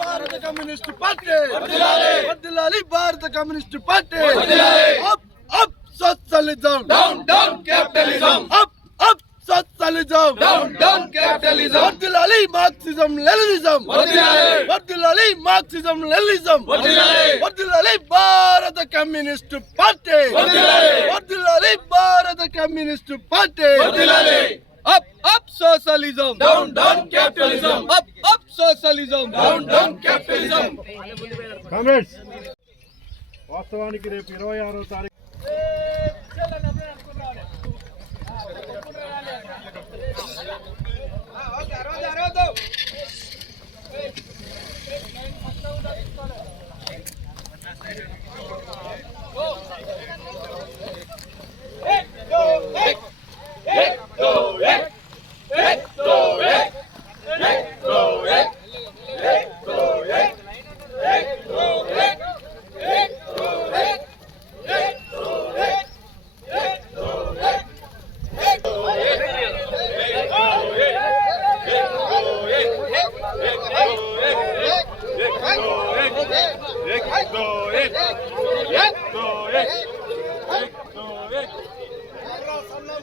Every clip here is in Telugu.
భారత కమ్యూనిస్ట్ పార్టీ వర్ధిల్లాలి, భారత communist party up up socialism, down down capitalism, up up socialism, down down capitalism, వర్ధిల్లాలి మార్క్సిజం లెనినిజం, వర్ధిల్లాలి మార్క్సిజం లెనినిజం, వర్ధిల్లాలి భారత కమ్యూనిస్ట్ పార్టీ, వర్ధిల్లాలి భారత communist party, up up socialism, down down capitalism, up up socialism, down down capitalism. Comrades, వాస్తవానికి రేపు 26వ తారీఖు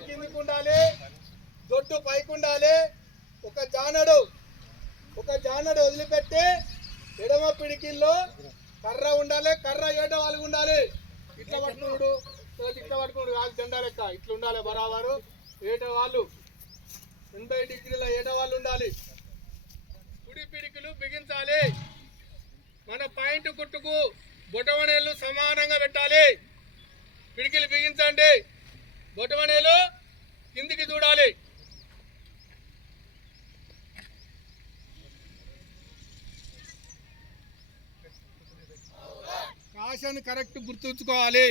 కిందికి ఉండాలి, దొడ్డు పైకి ఉండాలి. ఒక జానడు వదిలిపెట్టి ఎడమ పిడికిల్లో కర్ర ఉండాలి, కర్ర ఏడో వాళ్ళు ఉండాలి. ఇట్లా పట్టుకున్నాడు, ఇట్లా పట్టుకున్నాడు కాదు, జెండా లెక్క ఇట్లా ఉండాలి బరాబరు. ఏటో వాళ్ళు 80 డిగ్రీల ఏటో వాళ్ళు ఉండాలి. కుడి పిడికిలు బిగించాలి. మన పాయింట్ కుట్టుకు బొటవనేలు సమానంగా పెట్టాలి. పిడికిలు బిగించండి, బొటవనేలు కిందికి చూడాలి. కాషన్ కరెక్ట్ గుర్తుంచుకోవాలి.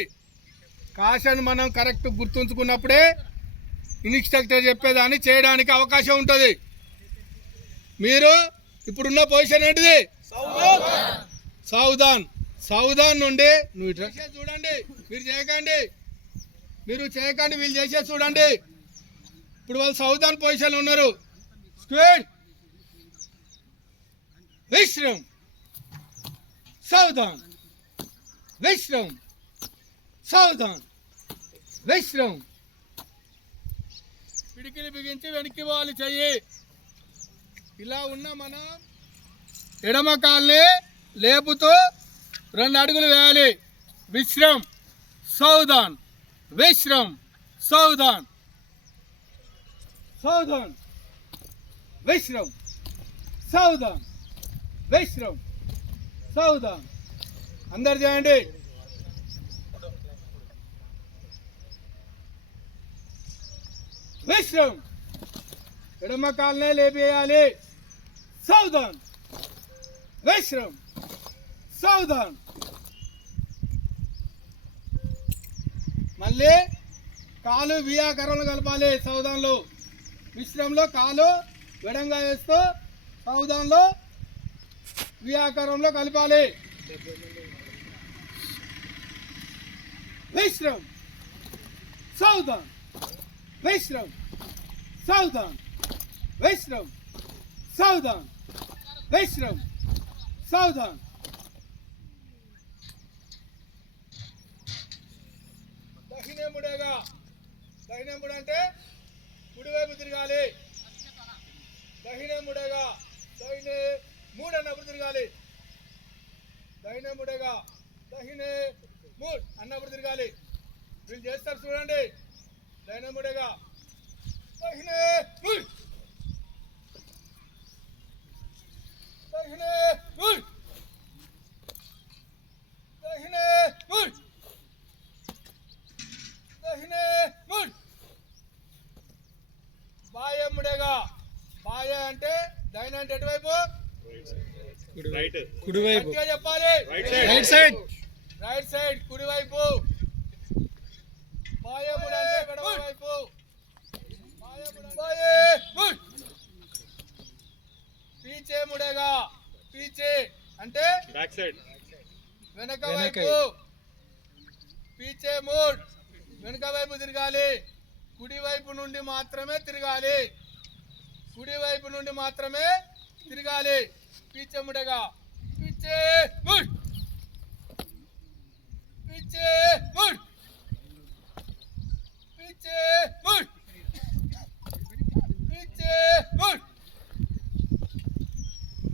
కాషన్ మనం కరెక్ట్ గుర్తుంచుకున్నప్పుడే ఇన్స్ట్రక్టర్ చెప్పేదాన్ని చేయడానికి అవకాశం ఉంటుంది. మీరు ఇప్పుడున్న పొజిషన్ ఏంటిది? సావుదాన్. సావుదాన్ నుండి నువ్వు ఇట్లా చూడండి, మీరు చేయకండి, వీళ్ళు చేసేది చూడండి. ఇప్పుడు వాళ్ళు సౌదాన్ పొజిషన్ ఉన్నారు. స్క్వేర్ విశ్రమ్, సౌదాన్ విశ్రమ్, సౌదాన్ విశ్రమ్. పిడికిలి బిగించి వెనక్కి పోవాలి చెయ్యి. ఇలా ఉన్న మనం ఎడమ కాల్ని లేపుతూ 2 అడుగులు వేయాలి. విశ్రమ్, సౌదాన్, విశ్రమ్, సౌదాన్, సౌదాన్, విశ్రమ్, సౌదాన్, విశ్రమ్, సౌదాన్. అందరు చేయండి. విశ్రమ్, ఎడమ కాల్నే లేపేయాలి. సౌదాన్, విశ్రమ్, సౌదాన్. మళ్ళీ కాలు వియాకరంలో కలపాలి. సౌదాన్లో, విశ్రమంలో కాలు వెడంగా వేస్తూ సౌదాన్లో వియాకరంలో కలపాలి. విశ్రమ్, సౌదాన్, విశ్రమ్, సౌదాన్, విశ్రమ్, సౌదాన్, విశ్రమ్, సౌదాన్. దహినే ముడేగా. దహినే ముడ అంటే కుడివైపు తిరగాలి. దహినే ముడేగా, దహినే మూడు అన్నప్పుడు తిరగాలి. దహినే ముడేగా, దహినే మూడు అన్నప్పుడు తిరగాలి. వీళ్ళు చేస్తారు చూడండి. దహినే ముడేగా, దహినే మూడు, దహినే మూడు, దహినే మూడు, దహినే మూడు. బాయ ముడేగా. బాయ అంటే దైన అంటే ఎటువైపు? కుడివైపు చెప్పాలి. రైట్ సైడ్, రైట్ సైడ్ కుడివైపు. బాయ ముడ అంటే ఎడమవైపు. పీచే ముడేగా. పీచే అంటే బ్యాక్ సైడ్, వెనక వైపు. పీచే మూడ్, వెనుక వైపు తిరగాలి. కుడి వైపు నుండి మాత్రమే తిరగాలి. కుడి వైపు నుండి మాత్రమే తిరగాలి. పీछे मुड़ेगा. पीछे मुड़. पीछे मुड़. पीछे मुड़. पीछे मुड़.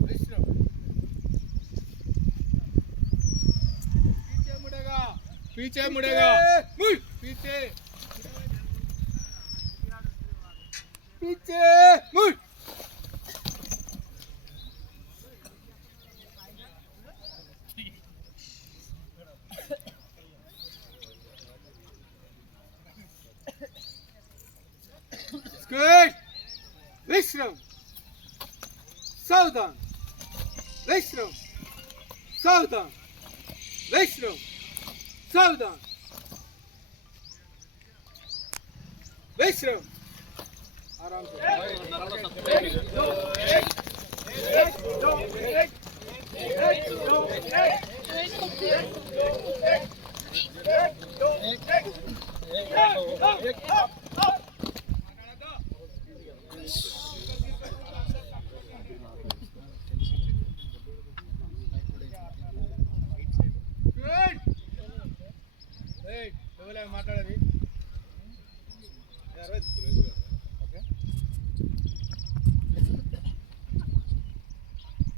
विश्राम. पीछे मुड़ेगा. पीछे मुड़ेगा. मुड़. पीछे. पीछे मुड़. Good. Vishram. Saudhan. Vishram. Saudhan. Vishram. Saudhan. Vishram. आराम से. మాట్లాడేది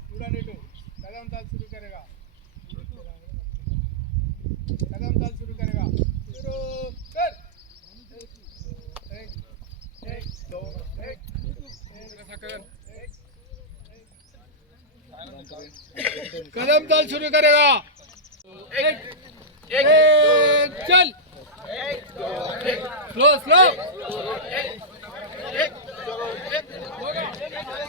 చూడండి ఇటు कदम ताल शुरू करेगा. कदम ताल शुरू करेगा. शुरू कर. एक दो एक कदम ताल शुरू करेगा. एक चल. Slow slow. एक दो एक. एक दो एक.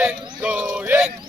एक दो एक.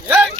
एक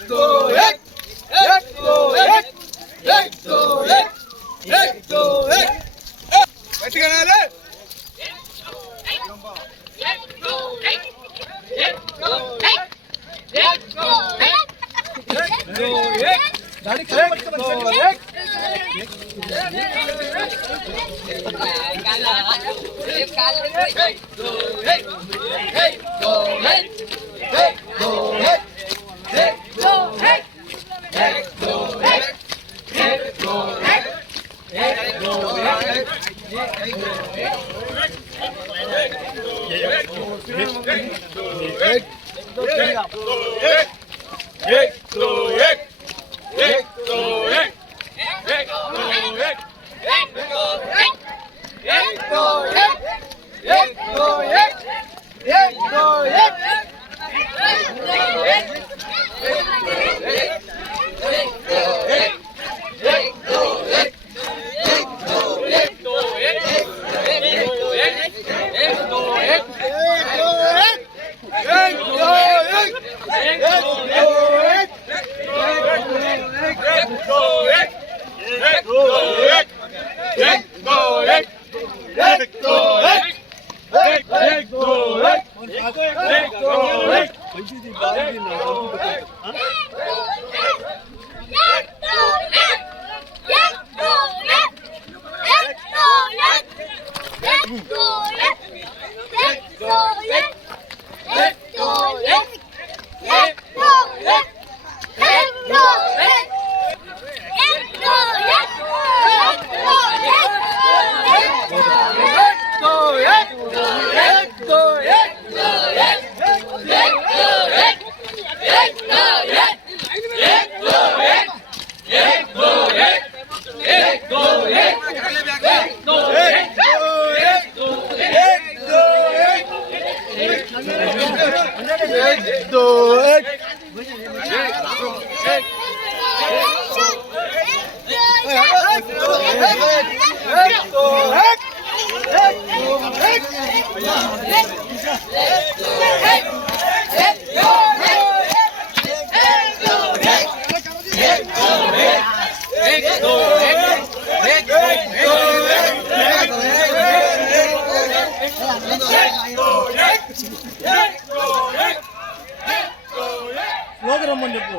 రమ్మని చెప్పు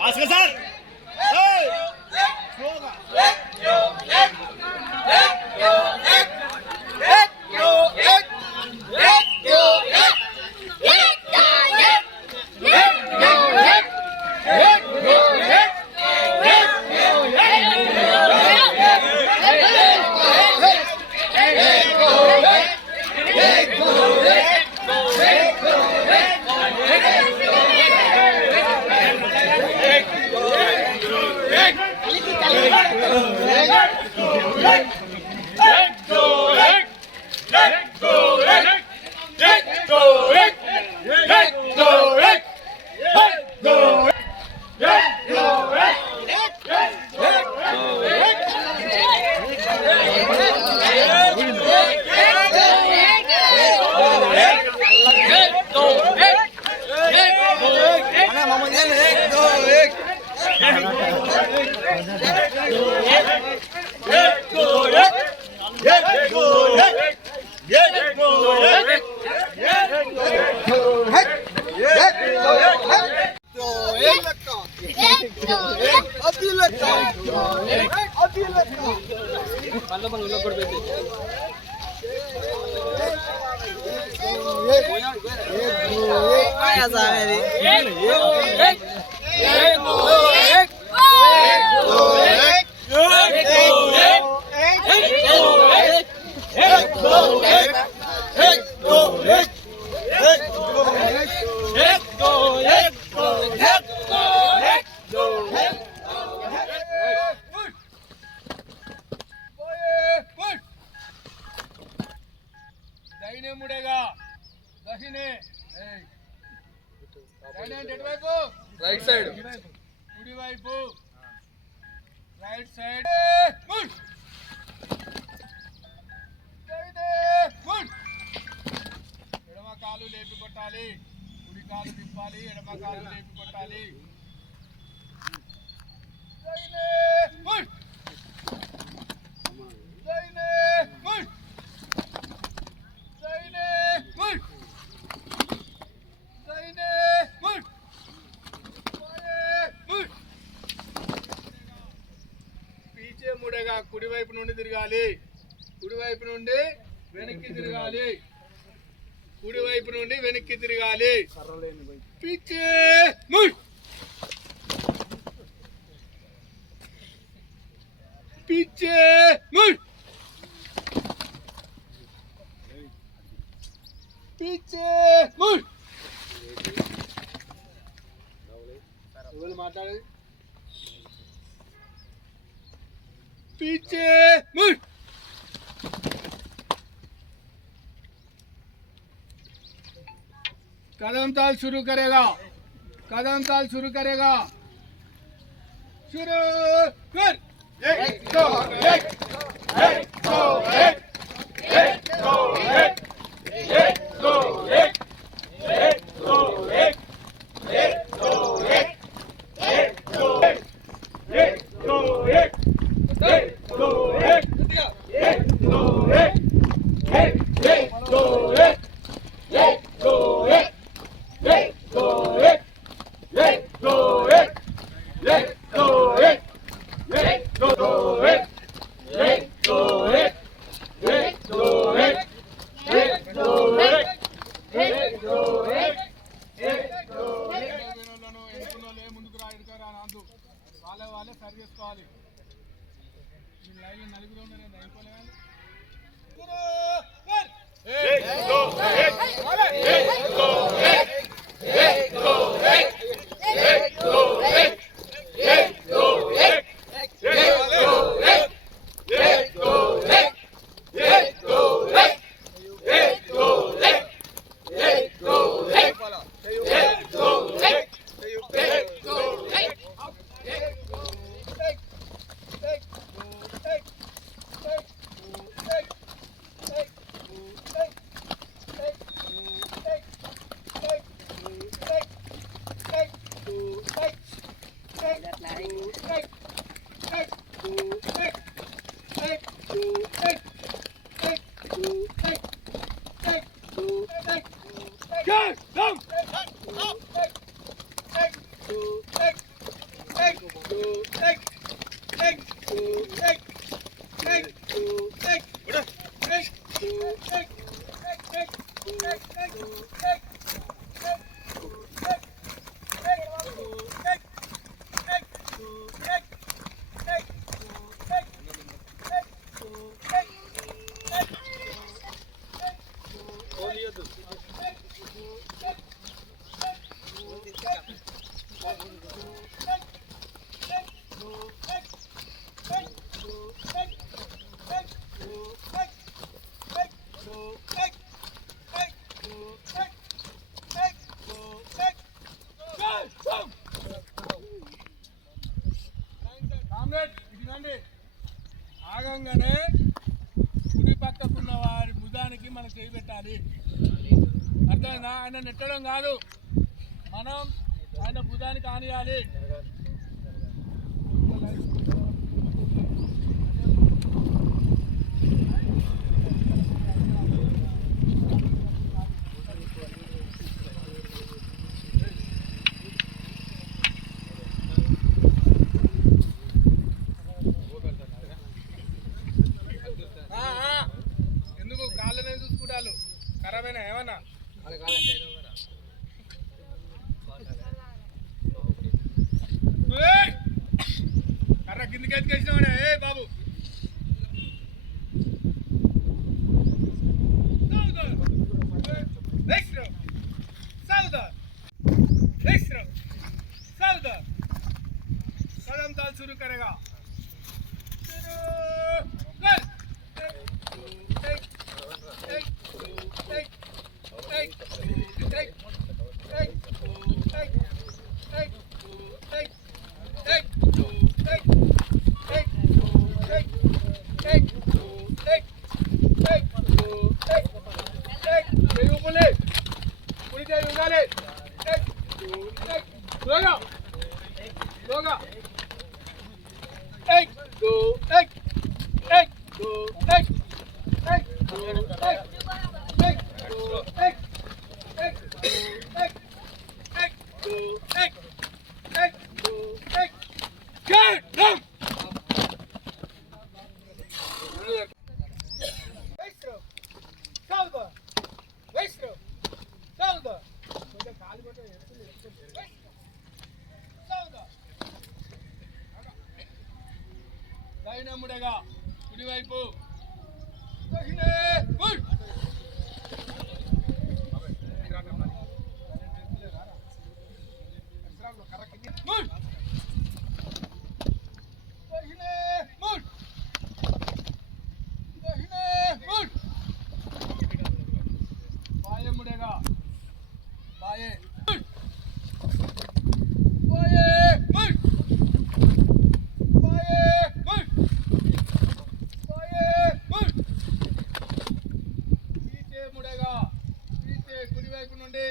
భాస్కర్ సార్ రైట్ సైడ్ కుడి వైపు రైట్ సైడ్ ఎడమ కాలు లేపి కొట్టాలి కుడి కాలు తిప్పాలి ఎడమ కాలు లేపి కొట్టాలి తిరగాలిగా కుడివైపు నుండి తిరగాలి కుడివైపు నుండి వెనక్కి తిరగాలి కుడివైపు నుండి వెనక్కి తిరగాలి పిచ్చే ముయ్ పిచ్చే ముయ్ పిచ్చే ముయ్ ఎవరు మాట్లాడేది पीछे मुड़ कदम ताल शुरू करेगा शुरू कर एक दो एक दो एक दो एक दो एक दो एक दो एक दो एक दो एक వాళ్ళే సరి చేసుకోవాలి నలుగురు ఆగంగానే కుడి పక్కకున్న వారి భుజానికి మనం చేయి పెట్టాలి. అర్థమైందా? ఆయన నెట్టడం కాదు, మనం ఆయన భుజానికి ఆనియాలి. ఎందుకు కాళ్ళనే చూసుకుంటారు ఖరాబైనా ఏమన్నా కర్ర కిందికి ఎత్తుకేసినావాడే ఏ బాబు. कदम ताल शुरू करेगा. పైనముడగా కుడివైపు దహినే గుడ్ గుడ్ దహినే గుడ్ దహినే గుడ్ బాయముడగా బాయే గుడ్ బాయే గుడ్ బాయే గుడ్ బాయే గుడ్ పీచే ముడగా పీచే కుడివైపు నుండి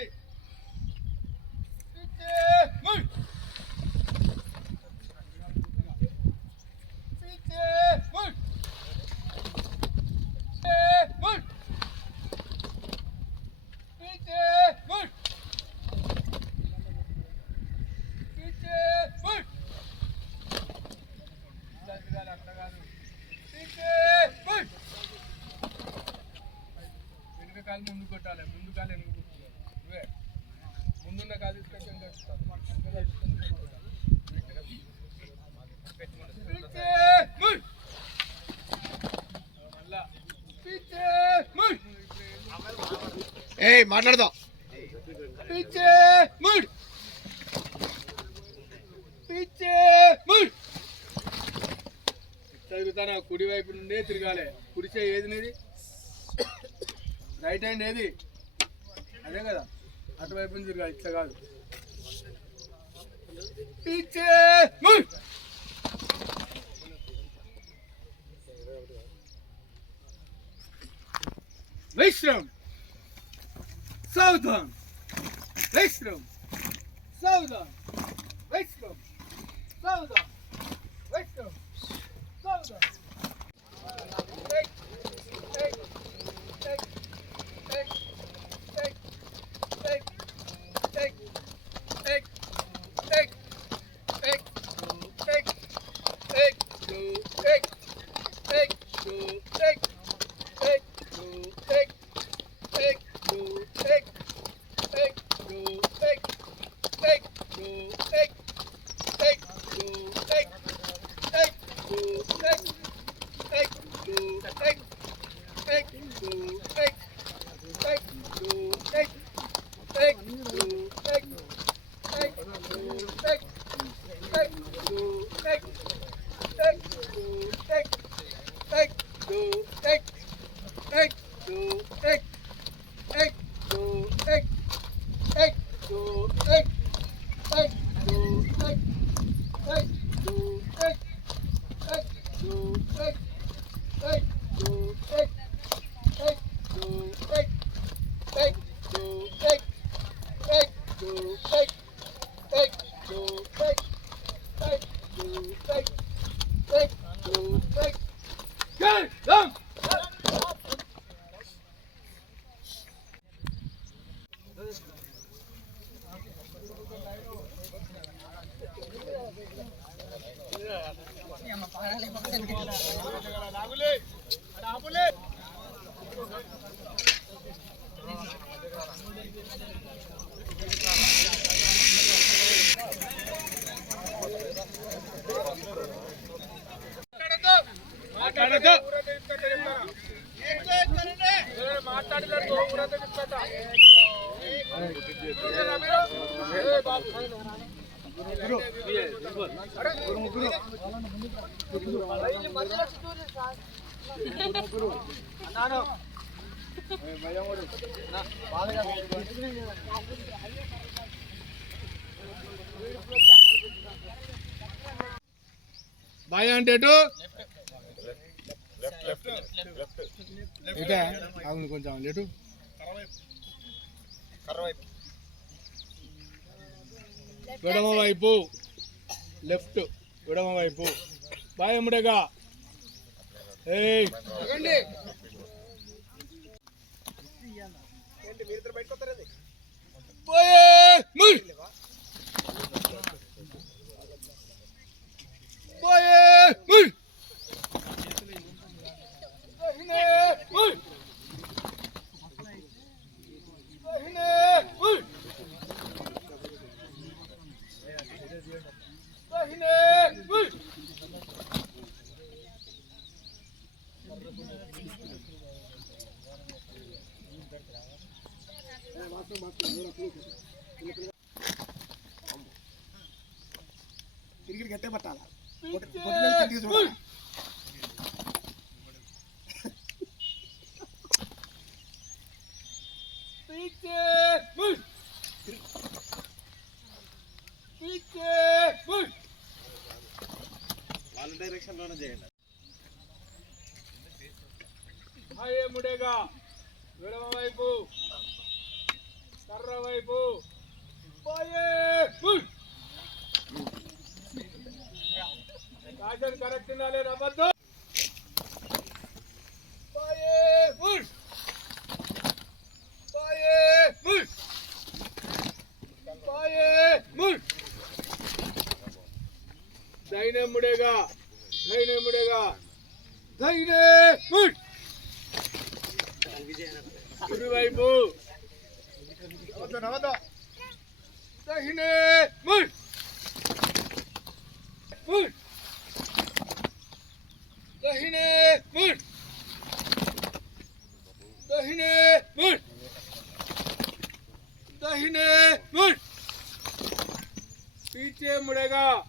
పీచే గుడ్ పీచే గుడ్ గుడ్ పీచే గుడ్ పీచే గుడ్ అట్లా కాదు పీచే గుడ్ వెనుక కాలు ముందు కొట్టాలి ముందు కాలు వెనుక కొట్టుకోవాలి నువ్వే ముందున్న కాలు తీసుకొచ్చి మాట్లాడదాం పీచే ముడ్ పీచే ముడ్ తిరుగుతాను కుడి వైపు నుండే తిరగాలి కుడిచే ఏది నీది రైట్ హ్యాండ్ ఏది అదే కదా అటువైపు నుంచి తిరగాలి ఇట్లా కాదు పీచే ముడ్ వైశ్రమ్ సావధాన్ వైశ్రమ్ సావధాన్ వైశ్రమ్ సావధాన్ వైశ్రమ్ సావధాన్ బాయ్ అంటే అవును కొంచెం లేటు ఎడమ వైపు లెఫ్ట్ ఎడమ వైపు బాయ్ అమ్ముడేగా పిడికిలు గట్టే పట్టాలా వాళ్ళ డైరెక్షన్ లోనే చేయండి. ముడేగా విడమ వైపు కర్ర వైపు కాజల్ కరెక్ట్ ఉండాలి రబ్బద్దు దైనే ముడేగా దైనే ముడేగా దైనే కుడివైపు దహినే దహినే దహినే దహినే पीछे मुड़ेगा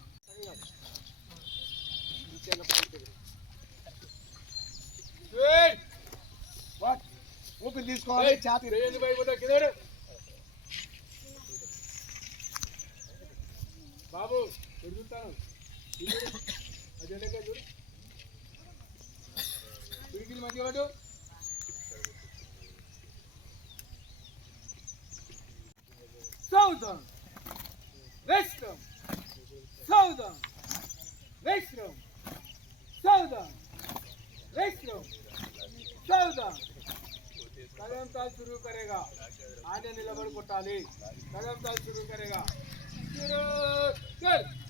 ఊపిరి తీసుకోవాలి ఛాతీ किधर బాబు చూస్తాను అజెండా చూడు పిడికిలు మంచిగా పట్టు సౌదం వెస్ట్రమ్ సౌదం వెస్ట్రమ్ సౌదం వెస్ట్రమ్ సౌదం कदम ताल शुरू करेगा आने निलबड़ कोटाली कदम ताल शुरू करेगा शुरू कर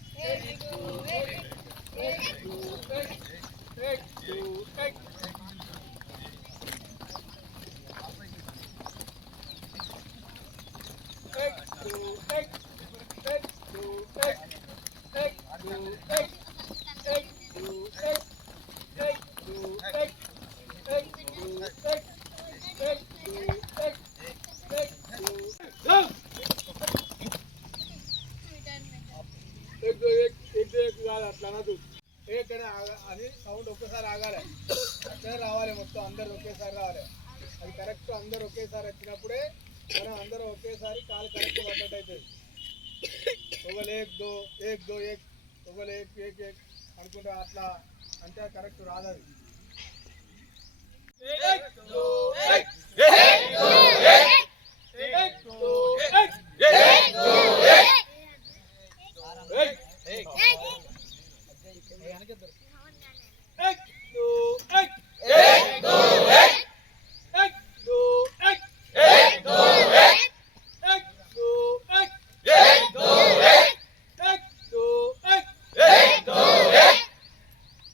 एक दो एक అది సౌండ్ ఒకేసారి ఆగాలి అట్లే రావాలి మొత్తం అందరు ఒకేసారి రావాలి అది కరెక్ట్ అందరు ఒకేసారి వచ్చినప్పుడే మనం అందరూ ఒకేసారి కాలు కరెక్ట్ పడ్డట్టు అవుతుంది ఒకరు ఏక్ దో ఏక్ ఒకరు ఏక్ అనుకుంటే అట్లా అంటే కరెక్ట్ రాదు అది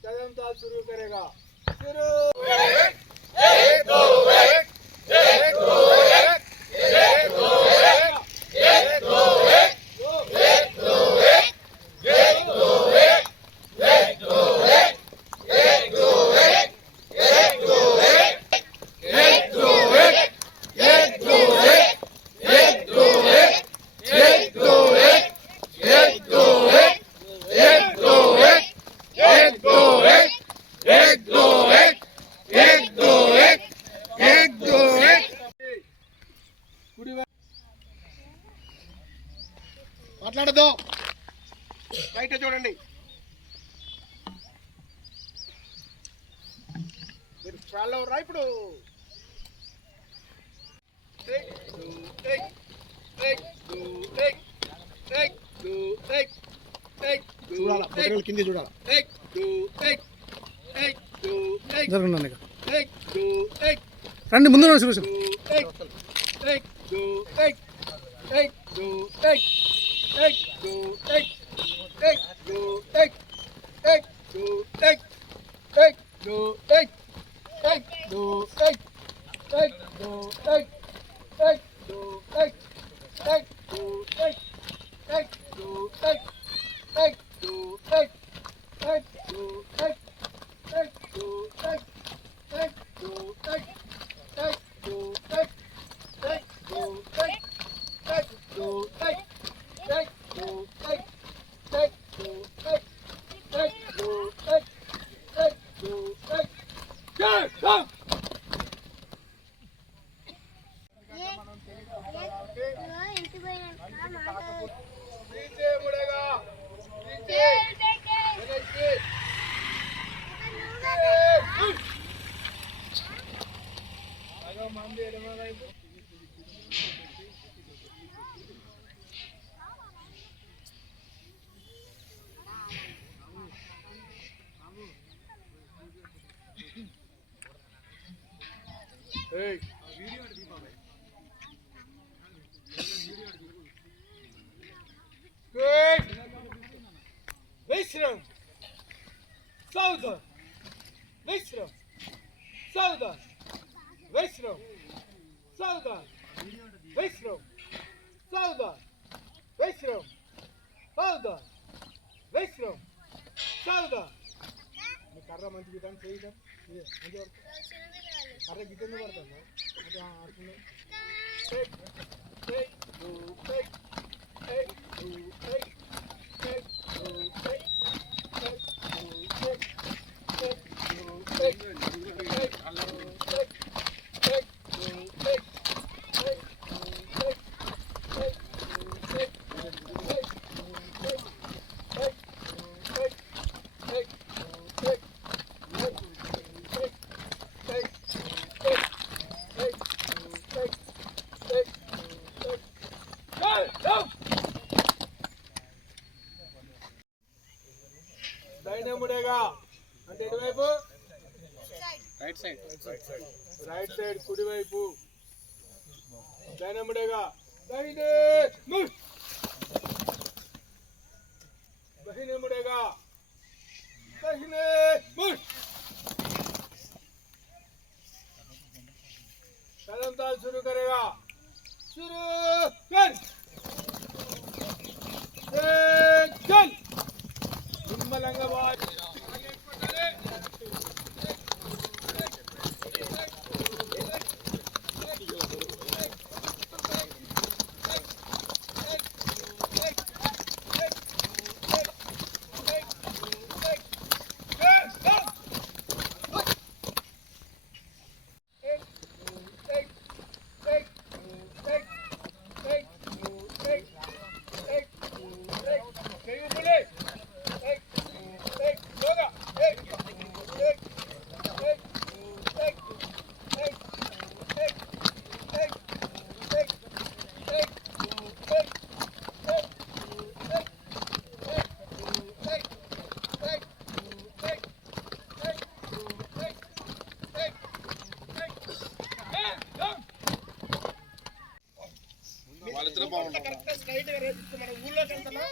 कदम ताल शुरू करेगा शुरू మాట్లాడదు బయట చూడండి మీరు చాలా రా ఇప్పుడు చూడాలి కింది చూడాలి జరగండి రండి ముందు చూసి Take ఏయ్ గుడ్ విశ్రామ్ సావధాన్ విశ్రామ్ సావధాన్ విశ్రామ్ సావధాన్ విశ్రామ్ సావధాన్ విశ్రామ్ సావధాన్ విశ్రామ్ సావధాన్ కర్ర మంచి గిటాన్ చేయడం మంచి కర్ర గిటెందు పడుతుందా అది ఆడుతున్నా దైనముడేగా అంటే ఎటువైపు రైట్ సైడ్ కుడివైపు దైనముడేగా దహినేముడేగా దహినే कदम ताल शुरू करेगा शुरू कर चल निम्मलंगाबाद మన ఊళ్ళోకి వెళ్తున్నాం.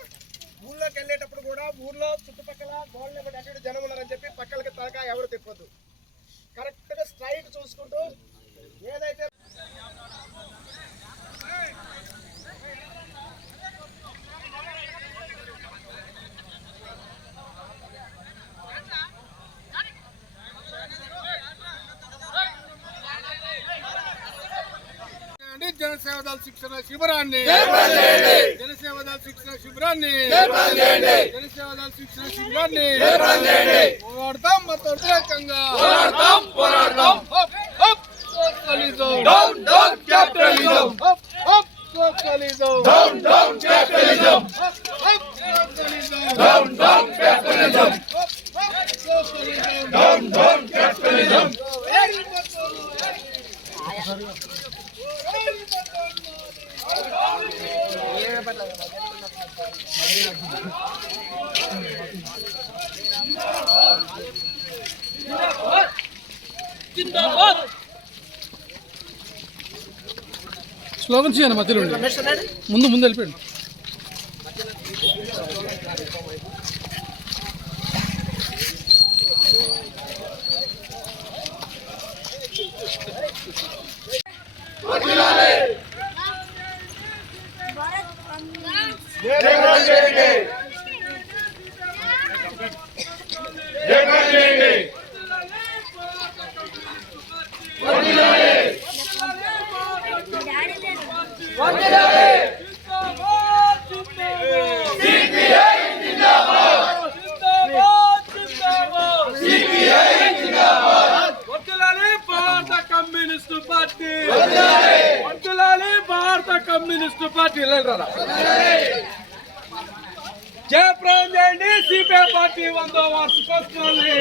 ఊళ్ళోకి వెళ్ళేటప్పుడు కూడా ఊళ్ళో చుట్టుపక్కల గోడలు బట్టి అటు జనం ఉన్నారని చెప్పి పక్కలకి తలక ఎవరు తిప్పొద్దు. కరెక్ట్ గా స్ట్రైట్ చూసుకుంటూ ఏదైతే జనసేవదళ శిక్షణ శిబిరాన్ని జనసేవదళ శిక్షణ శిబిరాన్ని జనసేవదళ శిక్షణ శిబిరాన్ని పోరాడతాం మత వ్యతిరేకంగా పోరాడతాం socialism down down capitalism socialism down down capitalism socialism down down capitalism socialism down down capitalism slogan చేయండి మధ్యలో ముందు ముందు వెళ్ళిపోయింది. కమ్యూనిస్టు పార్టీ జయప్రదం చేయండి. సిపిఐ పార్టీ 100వ వార్షికోత్సవాన్ని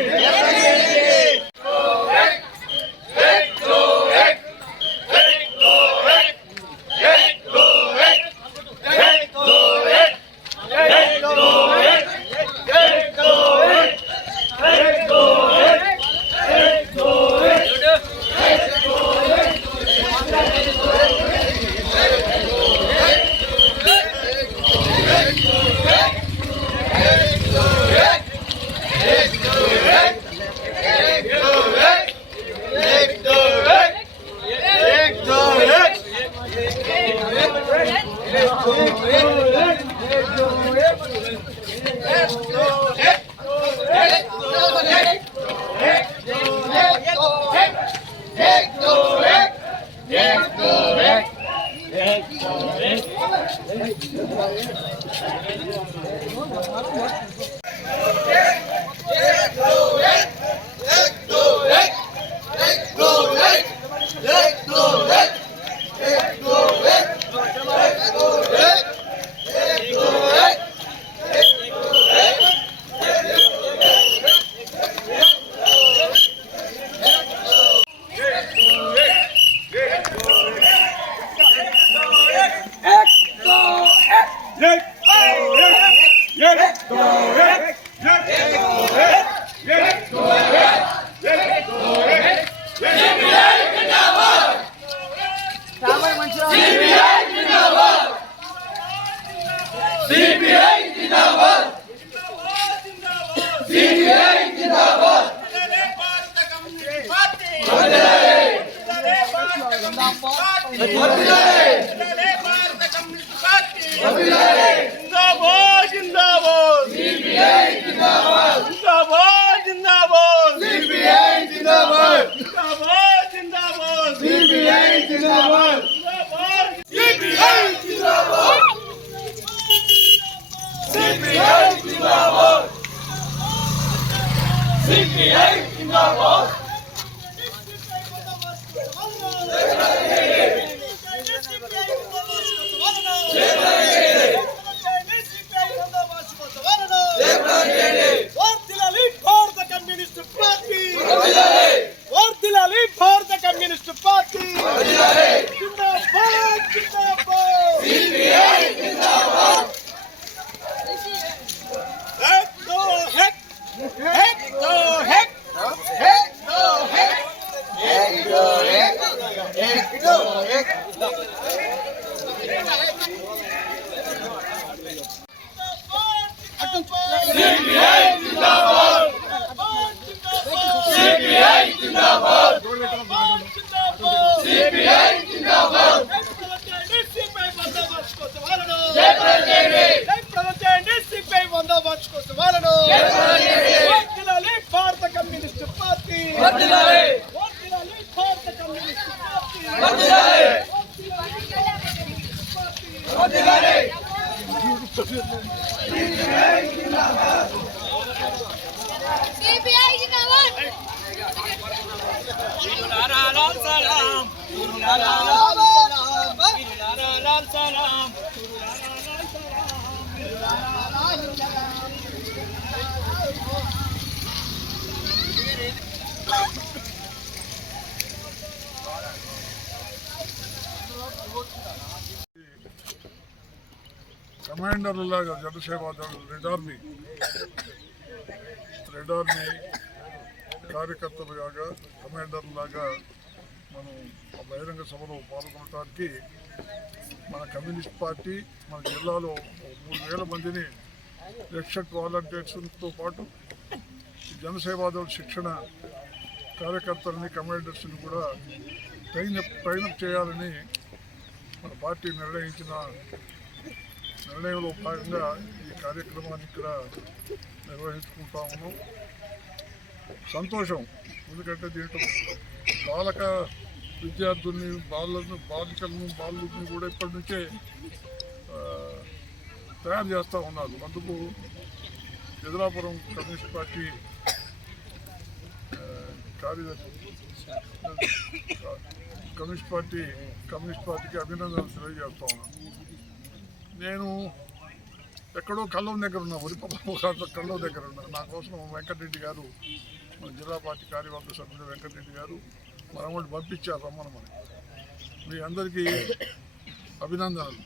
కమాండర్లాగా జనసేవాదాలు రెడ్ ఆర్మీ కార్యకర్తలుగా కమాండర్లాగా మనం బహిరంగ సభలో పాల్గొనడానికి మన కమ్యూనిస్ట్ పార్టీ మన జిల్లాలో 3,000 మందిని ఎక్సెట్ వాలంటీర్స్తో పాటు జనసేవాదాలు శిక్షణ కార్యకర్తలని కమాండర్స్ని కూడా ట్రైనప్ చేయాలని మన పార్టీ నిర్ణయంలో భాగంగా ఈ కార్యక్రమాన్ని ఇక్కడ నిర్వహించుకుంటా ఉన్నాం. సంతోషం, ఎందుకంటే దీంట్లో బాలక విద్యార్థుల్ని బాలుల్ని కూడా ఇప్పటి నుంచే తయారు చేస్తూ ఉన్నారు. అందుకు ఎదురాపురం కమ్యూనిస్ట్ పార్టీ కార్యదర్శి కమ్యూనిస్ట్ పార్టీకి అభినందనలు తెలియజేస్తా ఉన్నాను. నేను ఎక్కడో కళ్ళం దగ్గర ఉన్నా, కళ్ళం దగ్గర ఉన్నా. నా కోసం వెంకటరెడ్డి గారు, మన జిల్లా పార్టీ కార్యవర్గ సభ్యుడు వెంకటరెడ్డి గారు మనవాళ్ళు పంపించారు రమ్మని. మీ అందరికీ అభినందనలు.